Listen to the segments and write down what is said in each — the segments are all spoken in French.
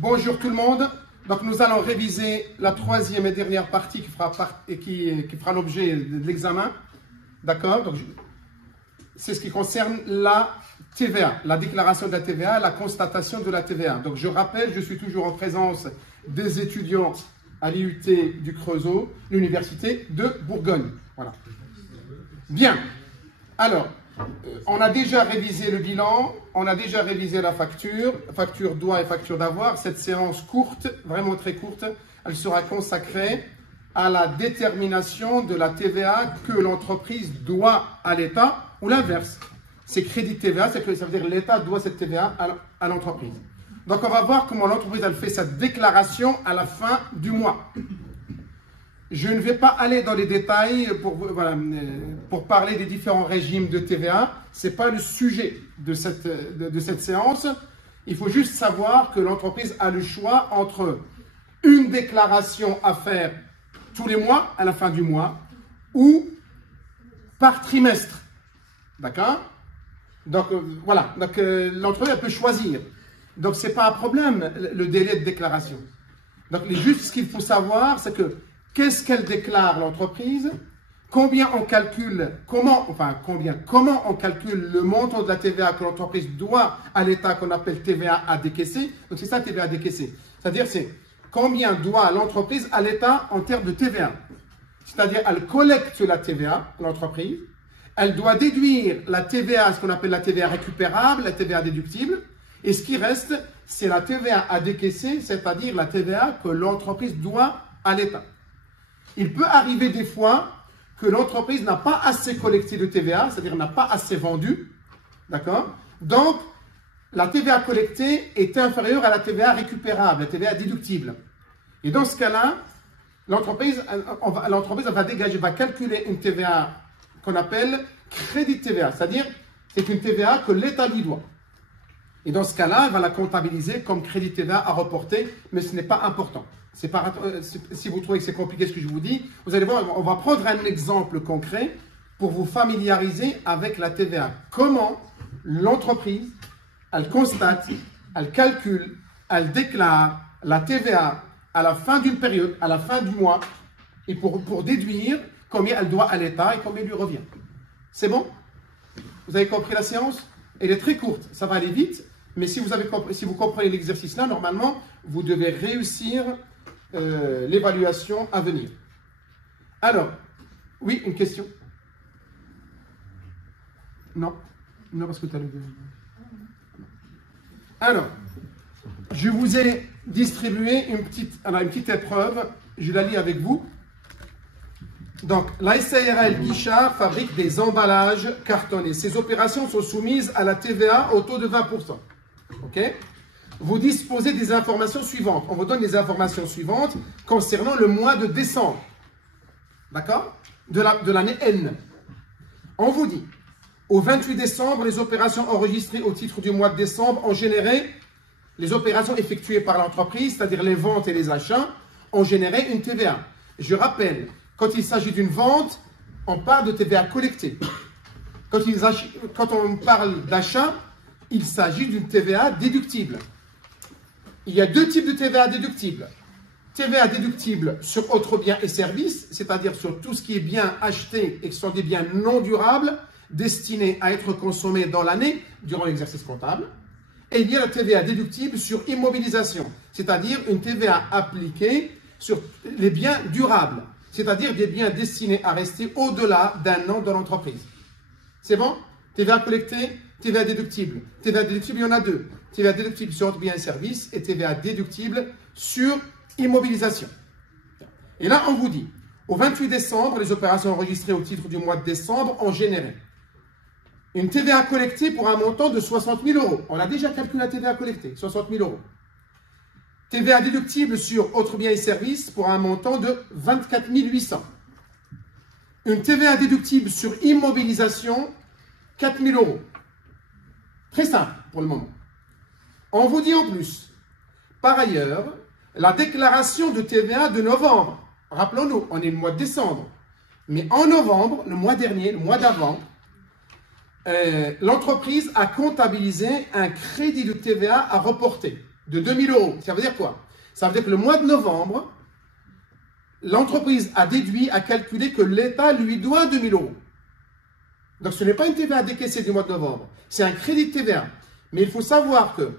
Bonjour tout le monde. Donc nous allons réviser la troisième et dernière partie qui fera l'objet de l'examen. D'accord? Donc c'est ce qui concerne la TVA, la déclaration de la TVA, la constatation de la TVA. Donc je rappelle, je suis toujours en présence des étudiants à l'IUT du Creusot, l'Université de Bourgogne. Voilà. Bien. Alors, on a déjà révisé le bilan, on a déjà révisé la facture droit et facture d'avoir. Cette séance courte, vraiment très courte, elle sera consacrée à la détermination de la TVA que l'entreprise doit à l'État ou l'inverse. C'est crédit TVA, ça veut dire l'État doit cette TVA à l'entreprise. Donc on va voir comment l'entreprise elle fait sa déclaration à la fin du mois. Je ne vais pas aller dans les détails pour parler des différents régimes de TVA. Ce n'est pas le sujet de cette séance. Il faut juste savoir que l'entreprise a le choix entre une déclaration à faire tous les mois, à la fin du mois, ou par trimestre. D'accord? Donc, voilà. Donc, l'entreprise peut choisir. Donc, ce n'est pas un problème, le délai de déclaration. Donc, juste ce qu'il faut savoir, c'est que qu'est-ce qu'elle déclare l'entreprise? Combien on calcule, comment on calcule le montant de la TVA que l'entreprise doit à l'État qu'on appelle TVA à décaisser. Donc c'est ça TVA à décaisser. C'est-à-dire c'est combien doit l'entreprise à l'État en termes de TVA. C'est-à-dire elle collecte la TVA, l'entreprise. Elle doit déduire la TVA, ce qu'on appelle la TVA récupérable, la TVA déductible. Et ce qui reste, c'est la TVA à décaisser, c'est-à-dire la TVA que l'entreprise doit à l'État. Il peut arriver des fois que l'entreprise n'a pas assez collecté de TVA, c'est-à-dire n'a pas assez vendu, d'accord? Donc, la TVA collectée est inférieure à la TVA récupérable, la TVA déductible. Et dans ce cas-là, l'entreprise va calculer une TVA qu'on appelle crédit TVA, c'est-à-dire c'est une TVA que l'État lui doit. Et dans ce cas-là, elle va la comptabiliser comme crédit TVA à reporter, mais ce n'est pas important. Si vous trouvez que c'est compliqué ce que je vous dis, vous allez voir, on va prendre un exemple concret pour vous familiariser avec la TVA. Comment l'entreprise, elle constate, elle calcule, elle déclare la TVA à la fin d'une période, à la fin du mois, et pour déduire combien elle doit à l'État et combien lui revient. C'est bon? Vous avez compris la séance? Elle est très courte, ça va aller vite, mais si vous comprenez l'exercice là, normalement, vous devez réussir l'évaluation à venir. Alors, oui, une question? Non? Non, parce que tu as le deuxième. Alors, je vous ai distribué une petite épreuve, je la lis avec vous. Donc, la SARL Guichard fabrique des emballages cartonnés. Ces opérations sont soumises à la TVA au taux de 20%. OK? Vous disposez des informations suivantes. On vous donne les informations suivantes concernant le mois de décembre. D'accord? De l'année N. On vous dit, au 28 décembre, les opérations enregistrées au titre du mois de décembre ont généré, les opérations effectuées par l'entreprise, c'est-à-dire les ventes et les achats, ont généré une TVA. Je rappelle, quand il s'agit d'une vente, on parle de TVA collectée. Quand on parle d'achat, il s'agit d'une TVA déductible. Il y a deux types de TVA déductible. TVA déductible sur autres biens et services, c'est-à-dire sur tout ce qui est bien acheté et qui sont des biens non durables destinés à être consommés dans l'année durant l'exercice comptable. Et il y a la TVA déductible sur immobilisation, c'est-à-dire une TVA appliquée sur les biens durables, c'est-à-dire des biens destinés à rester au-delà d'un an dans l'entreprise. C'est bon? TVA collectée, TVA déductible. TVA déductible, il y en a deux. TVA déductible sur autres biens et services et TVA déductible sur immobilisation. Et là, on vous dit, au 28 décembre, les opérations enregistrées au titre du mois de décembre ont généré une TVA collectée pour un montant de 60 000 euros. On a déjà calculé la TVA collectée, 60 000 euros. TVA déductible sur autres biens et services pour un montant de 24 800. Une TVA déductible sur immobilisation, 4 000 euros. Très simple pour le moment. On vous dit en plus, par ailleurs, la déclaration de TVA de novembre. Rappelons-nous, on est le mois de décembre. Mais en novembre, le mois dernier, le mois d'avant, l'entreprise a comptabilisé un crédit de TVA à reporter de 2000 euros. Ça veut dire quoi? Ça veut dire que le mois de novembre, l'entreprise a déduit, a calculé que l'État lui doit 2000 euros. Donc ce n'est pas une TVA décaissée du mois de novembre, c'est un crédit de TVA. Mais il faut savoir que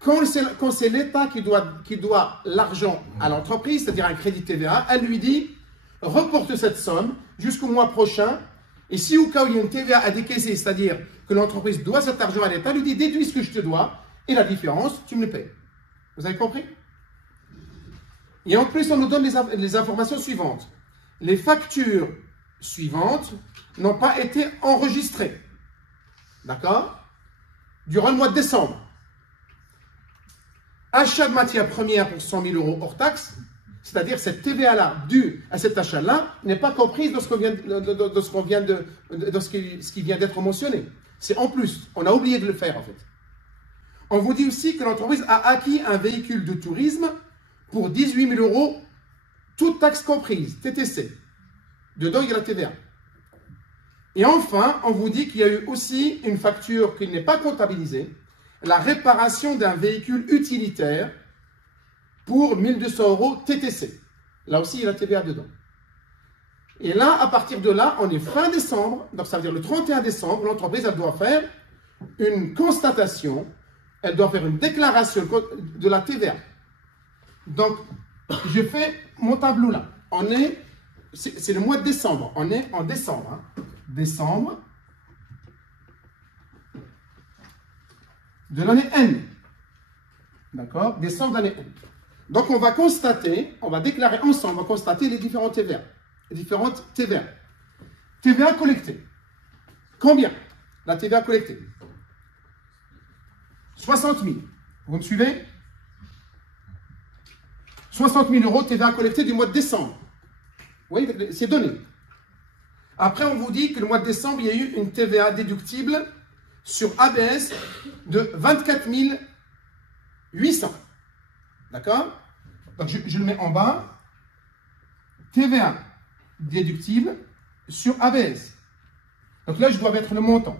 quand c'est l'État qui doit l'argent à l'entreprise, c'est-à-dire un crédit de TVA, elle lui dit reporte cette somme jusqu'au mois prochain. Et si au cas où il y a une TVA à décaisser, c'est-à-dire que l'entreprise doit cet argent à l'État, lui dit déduis ce que je te dois et la différence, tu me le payes. Vous avez compris? Et en plus, on nous donne les informations suivantes. Les factures suivantes n'ont pas été enregistrées. D'accord? Durant le mois de décembre. Achat de matières premières pour 100 000 euros hors taxe, c'est-à-dire cette TVA-là due à cet achat-là n'est pas comprise dans ce qui vient d'être mentionné. C'est en plus. On a oublié de le faire en fait. On vous dit aussi que l'entreprise a acquis un véhicule de tourisme pour 18 000 euros, toute taxe comprise, TTC. Dedans, il y a la TVA. Et enfin, on vous dit qu'il y a eu aussi une facture qui n'est pas comptabilisée, la réparation d'un véhicule utilitaire pour 1200 euros TTC. Là aussi, il y a la TVA dedans. Et là, à partir de là, on est fin décembre, donc ça veut dire le 31 décembre, l'entreprise, elle doit faire une constatation, elle doit faire une déclaration de la TVA. Donc, je fais mon tableau là. C'est le mois de décembre. On est en décembre. Hein. Décembre de l'année N. D'accord? Décembre de l'année N. Donc, on va constater, on va déclarer ensemble, on va constater les différentes TVA. Les différentes TVA. TVA collectée. Combien? La TVA collectée. 60 000. Vous me suivez? 60 000 euros TVA collectée du mois de décembre. Vous voyez, c'est donné. Après, on vous dit que le mois de décembre, il y a eu une TVA déductible sur ABS de 24 800. D'accord? Donc, je le mets en bas. TVA déductible sur ABS. Donc là, je dois mettre le montant.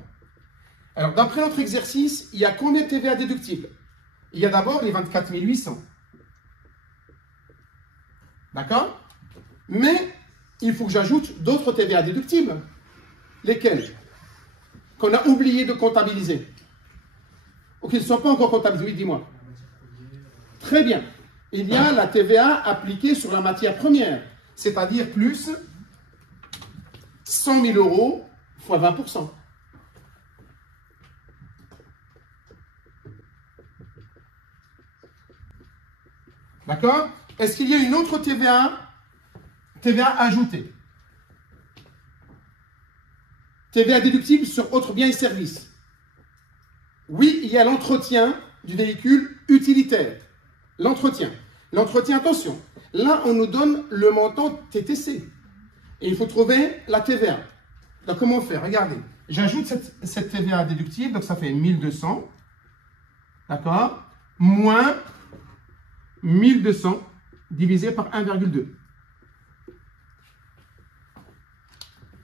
Alors, d'après notre exercice, il y a combien de TVA déductible? Il y a d'abord les 24 800. D'accord? Mais il faut que j'ajoute d'autres TVA déductibles. Lesquels? Qu'on a oublié de comptabiliser. Ou qui ne sont pas encore comptabilisés. Oui, dis-moi. Très bien. Il y a la TVA appliquée sur la matière première. C'est-à-dire plus 100 000 euros fois 20%. D'accord? Est-ce qu'il y a une autre TVA ajoutée? TVA déductible sur autres biens et services. Oui, il y a l'entretien du véhicule utilitaire. L'entretien. L'entretien, attention. Là, on nous donne le montant TTC. Et il faut trouver la TVA. Donc, comment faire? Regardez. J'ajoute cette TVA déductible. Donc, ça fait 1200. D'accord? Moins 1200 divisé par 1,2.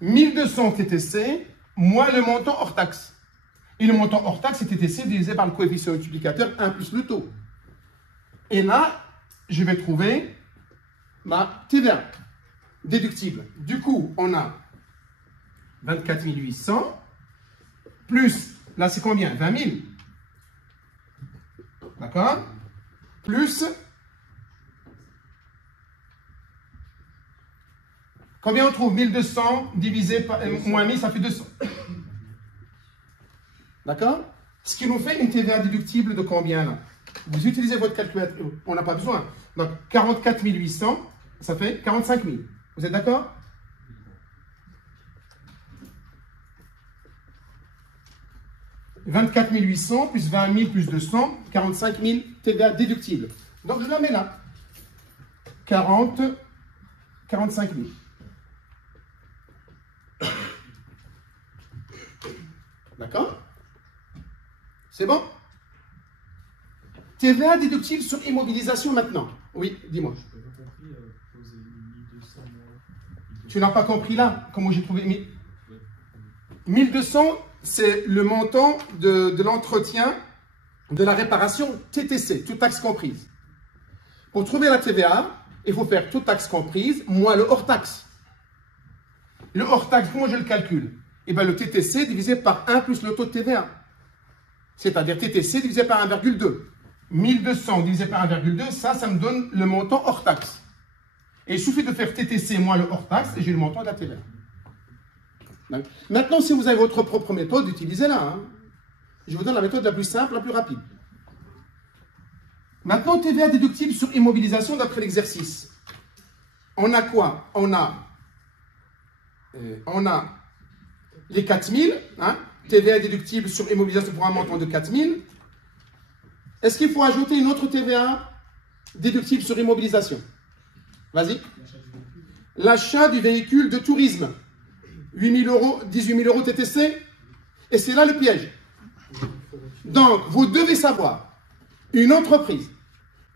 1200 TTC moins le montant hors taxe. Et le montant hors taxe est TTC divisé par le coefficient multiplicateur 1 plus le taux. Et là, je vais trouver ma TVA déductible. Du coup, on a 24 800 plus, là c'est combien? 20 000. D'accord? Plus, combien on trouve? 1200 divisé par moins 1000, ça fait 200. D'accord? Ce qui nous fait une TVA déductible de combien là? Vous utilisez votre calculateur, on n'a pas besoin. Donc 44 800, ça fait 45 000. Vous êtes d'accord? « 24 800 plus 20 000 plus 200, 45 000 TVA déductible. » Donc je la mets là. 45 000. D'accord? C'est bon? TVA déductible sur immobilisation maintenant. Oui, dis-moi. Tu n'as pas compris là? Comment j'ai trouvé 1200, c'est le montant de l'entretien de la réparation TTC, toute taxe comprise. Pour trouver la TVA, il faut faire toute taxe comprise moins le hors-taxe. Le hors-taxe, comment je le calcule? Eh bien, le TTC divisé par 1 plus le taux de TVA. C'est-à-dire TTC divisé par 1,2. 1200 divisé par 1,2, ça me donne le montant hors-taxe. Et il suffit de faire TTC moins le hors-taxe et j'ai le montant de la TVA. Maintenant, si vous avez votre propre méthode, utilisez-la. Hein. Je vous donne la méthode la plus simple, la plus rapide. Maintenant, TVA déductible sur immobilisation d'après l'exercice. On a quoi? On a les 4000, hein, TVA déductible sur immobilisation pour un montant de 4000. Est-ce qu'il faut ajouter une autre TVA déductible sur immobilisation? Vas-y. L'achat du véhicule de tourisme. 8 000 euros, 18 000 euros TTC. Et c'est là le piège. Donc, vous devez savoir, une entreprise,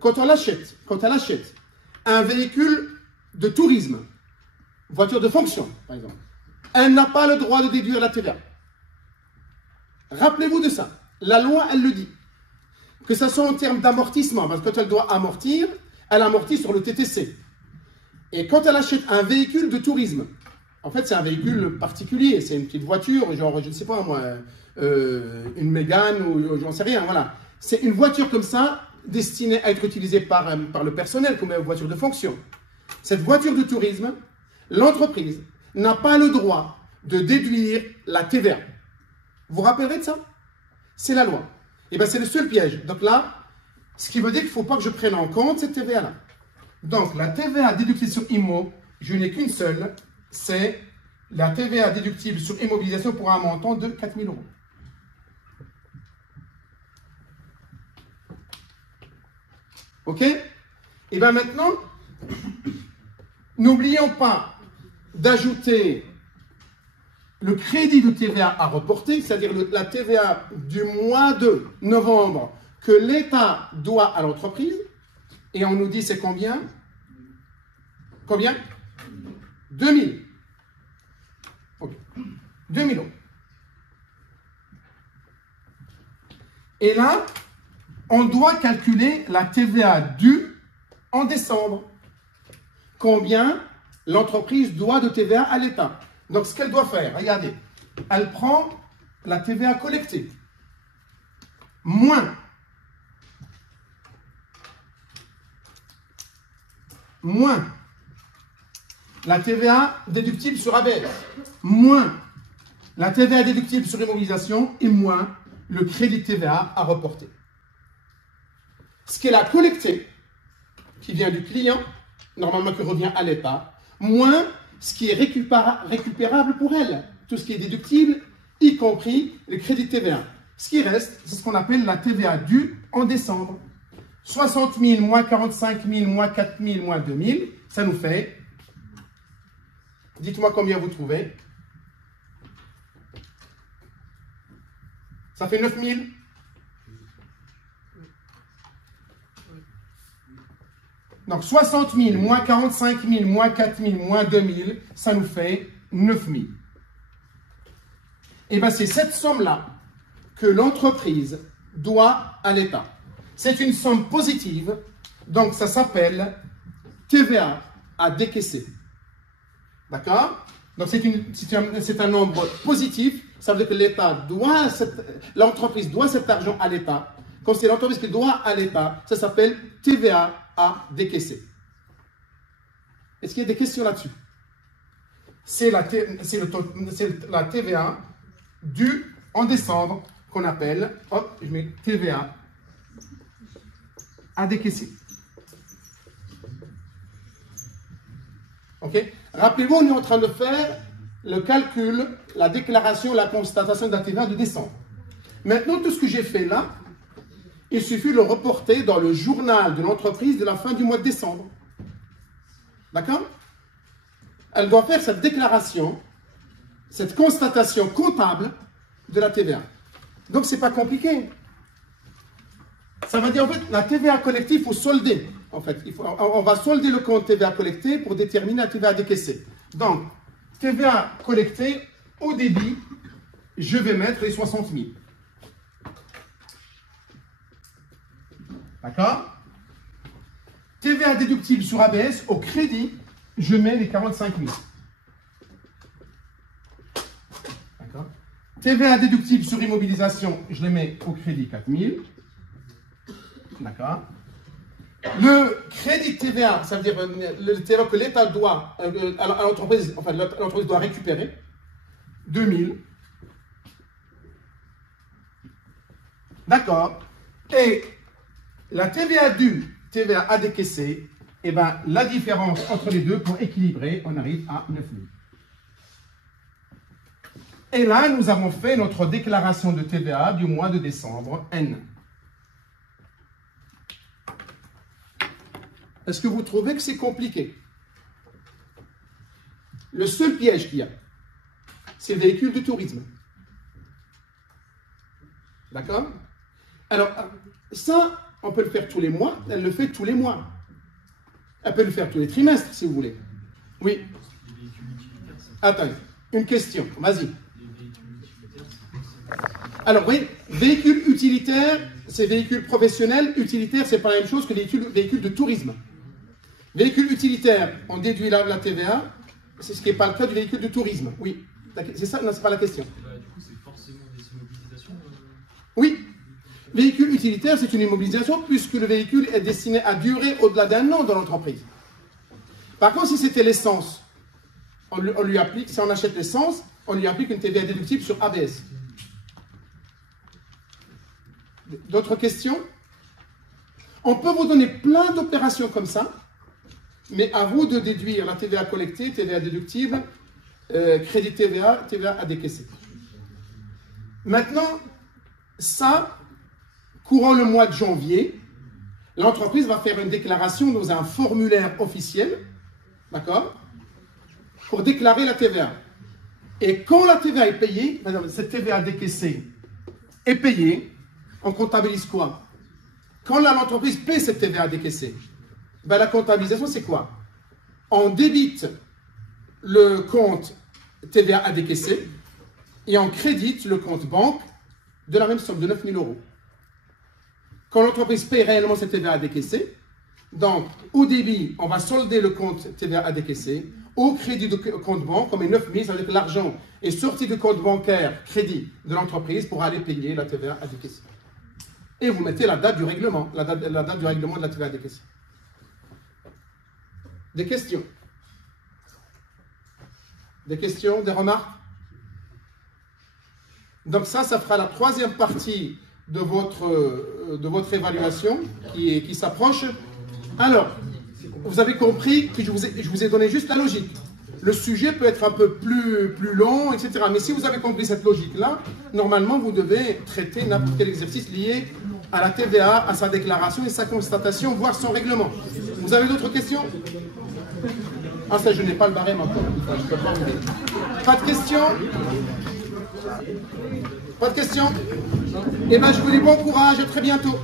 quand elle achète un véhicule de tourisme, voiture de fonction, par exemple, elle n'a pas le droit de déduire la TVA. Rappelez-vous de ça. La loi, elle le dit. Que ce soit en termes d'amortissement, parce que quand elle doit amortir, elle amortit sur le TTC. Et quand elle achète un véhicule de tourisme, en fait, c'est un véhicule particulier, c'est une petite voiture, genre, je ne sais pas moi, une Mégane ou j'en sais rien, voilà. C'est une voiture comme ça, destinée à être utilisée par le personnel, comme une voiture de fonction. Cette voiture de tourisme, l'entreprise n'a pas le droit de déduire la TVA. Vous vous rappellerez de ça? C'est la loi. Et bien, c'est le seul piège. Donc là, ce qui veut dire qu'il ne faut pas que je prenne en compte cette TVA-là. Donc, la TVA déductible sur IMO, je n'ai qu'une seule, c'est la TVA déductible sur immobilisation pour un montant de 4 000 euros. OK? Et bien maintenant, n'oublions pas d'ajouter le crédit de TVA à reporter, c'est-à-dire la TVA du mois de novembre que l'État doit à l'entreprise. Et on nous dit c'est combien? Combien? 2 000. Okay. 2 000 euros. Et là, on doit calculer la TVA due en décembre. Combien l'entreprise doit de TVA à l'État? Donc, ce qu'elle doit faire, regardez, elle prend la TVA collectée, moins la TVA déductible sur ABS, moins la TVA déductible sur immobilisation et moins le crédit de TVA à reporter. Ce qu'elle a collecté, qui vient du client, normalement qui revient à l'État, moins ce qui est récupérable pour elle, tout ce qui est déductible, y compris le crédit de TVA. Ce qui reste, c'est ce qu'on appelle la TVA due en décembre. 60 000 moins 45 000 moins 4 000 moins 2 000, ça nous fait, dites-moi combien vous trouvez. Ça fait 9 000. Donc 60 000 moins 45 000 moins 4 000 moins 2 000, ça nous fait 9 000. Et bien c'est cette somme-là que l'entreprise doit à l'État. C'est une somme positive, donc ça s'appelle TVA à décaisser. D'accord? Donc c'est un nombre positif, ça veut dire que l'État doit, l'entreprise doit cet argent à l'État. Quand c'est l'entreprise qui doit à l'État, ça s'appelle TVA à décaisser. Est-ce qu'il y a des questions là-dessus? C'est la TVA due en décembre qu'on appelle, hop, je mets TVA à décaisser. Ok? Rappelez-vous, on est en train de faire le calcul, la déclaration, la constatation de la TVA de décembre. Maintenant, tout ce que j'ai fait là, il suffit de le reporter dans le journal de l'entreprise de la fin du mois de décembre. D'accord? Elle doit faire cette déclaration, cette constatation comptable de la TVA. Donc, ce n'est pas compliqué. Ça veut dire, en fait, la TVA collective, il faut solder. En fait, on va solder le compte TVA collecté pour déterminer la TVA décaissée. Donc, TVA collectée, au débit, je vais mettre les 60 000. D'accord? TVA déductible sur ABS, au crédit, je mets les 45 000. D'accord? TVA déductible sur immobilisation, je les mets au crédit 4 000. D'accord? Le crédit TVA, ça veut dire le TVA que l'État doit, à l'entreprise, enfin l'entreprise doit récupérer, 2 000. D'accord? Et la TVA due, TVA à décaisser, eh ben, la différence entre les deux, pour équilibrer, on arrive à 9 000. Et là, nous avons fait notre déclaration de TVA du mois de décembre, N. Est-ce que vous trouvez que c'est compliqué? Le seul piège qu'il y a, c'est le véhicule de tourisme. D'accord? Alors, ça, on peut le faire tous les mois. Elle le fait tous les mois. Elle peut le faire tous les trimestres, si vous voulez. Oui. Attends, une question. Vas-y. Alors, oui, véhicule utilitaire, c'est véhicule professionnel. Utilitaire, c'est pas la même chose que véhicule de tourisme. Véhicule utilitaire, on déduit la TVA. C'est ce qui n'est pas le cas du véhicule de tourisme. Oui. C'est ça? Non, c'est pas la question. Du coup, c'est forcément des immobilisations Oui. Véhicule utilitaire, c'est une immobilisation puisque le véhicule est destiné à durer au-delà d'un an dans l'entreprise. Par contre, si c'était l'essence, on lui applique, si on achète l'essence, on lui applique une TVA déductible sur ABS. D'autres questions? On peut vous donner plein d'opérations comme ça, mais à vous de déduire la TVA collectée, TVA déductible, crédit TVA, TVA à décaisser. Maintenant, ça, courant le mois de janvier, l'entreprise va faire une déclaration dans un formulaire officiel, d'accord, pour déclarer la TVA. Et quand la TVA est payée, cette TVA décaissée est payée, on comptabilise quoi? Quand l'entreprise paie cette TVA décaissée, ben la comptabilisation, c'est quoi? On débite le compte TVA à décaisser et on crédite le compte banque de la même somme, de 9 000 €. Quand l'entreprise paie réellement cette TVA à décaisser, donc au débit, on va solder le compte TVA à décaisser, au crédit du compte banque, on met 9 000, ça veut dire que l'argent est sorti du compte bancaire crédit de l'entreprise pour aller payer la TVA à décaisser. Et vous mettez la date du règlement, la date du règlement de la TVA à décaisser. Des questions? Des questions, des remarques? Donc ça fera la troisième partie de votre évaluation qui s'approche. Alors, vous avez compris que je vous ai donné juste la logique. Le sujet peut être un peu plus long, etc. Mais si vous avez compris cette logique-là, normalement, vous devez traiter n'importe quel exercice lié à la TVA, à sa déclaration et sa constatation, voire son règlement. Vous avez d'autres questions? Ah, ça, je n'ai pas le barème encore. Je peux pas vous dire. Pas de questions? Pas de questions? Eh bien, je vous dis bon courage, à très bientôt.